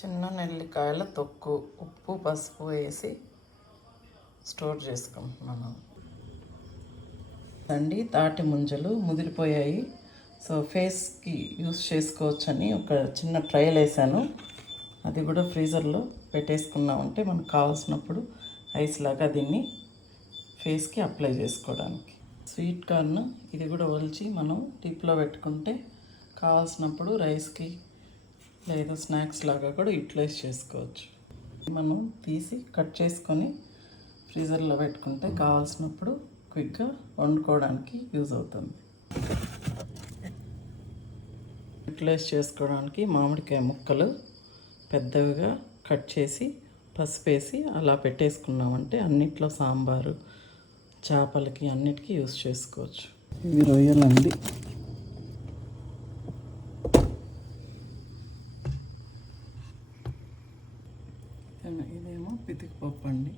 చిన్న నెల్లికాయల తొక్కు, ఉప్పు పసుపు వేసి స్టోర్ చేసుకుంటున్నాను అండి. తాటి ముంజలు ముదిరిపోయాయి, సో ఫేస్కి యూస్ చేసుకోవచ్చని ఒక చిన్న ట్రయల్ వేసాను. అది కూడా ఫ్రీజర్లో పెట్టేసుకున్నామంటే మనకు కావాల్సినప్పుడు ఐస్ లాగా దీన్ని ఫేస్కి అప్లై చేసుకోవడానికి. స్వీట్ కార్న్ ఇది కూడా ఒలిచి మనం టిప్లో పెట్టుకుంటే కావాల్సినప్పుడు రైస్కి లేదా స్నాక్స్ లాగా కూడా యూటిలైజ్ చేసుకోవచ్చు. మనం తీసి కట్ చేసుకొని ఫ్రీజర్లో పెట్టుకుంటే కావాల్సినప్పుడు క్విక్గా వండుకోవడానికి యూజ్ అవుతుంది. యూటిలైజ్ చేసుకోవడానికి మామిడికాయ ముక్కలు పెద్దవిగా కట్ చేసి పసుపు వేసి అలా పెట్టేసుకున్నామంటే అన్నిట్లో సాంబారు, చేపలకి అన్నిటికీ యూజ్ చేసుకోవచ్చు. ఇవి రొయ్యలండి. ఇదేమో పితికి పప్పు అండి.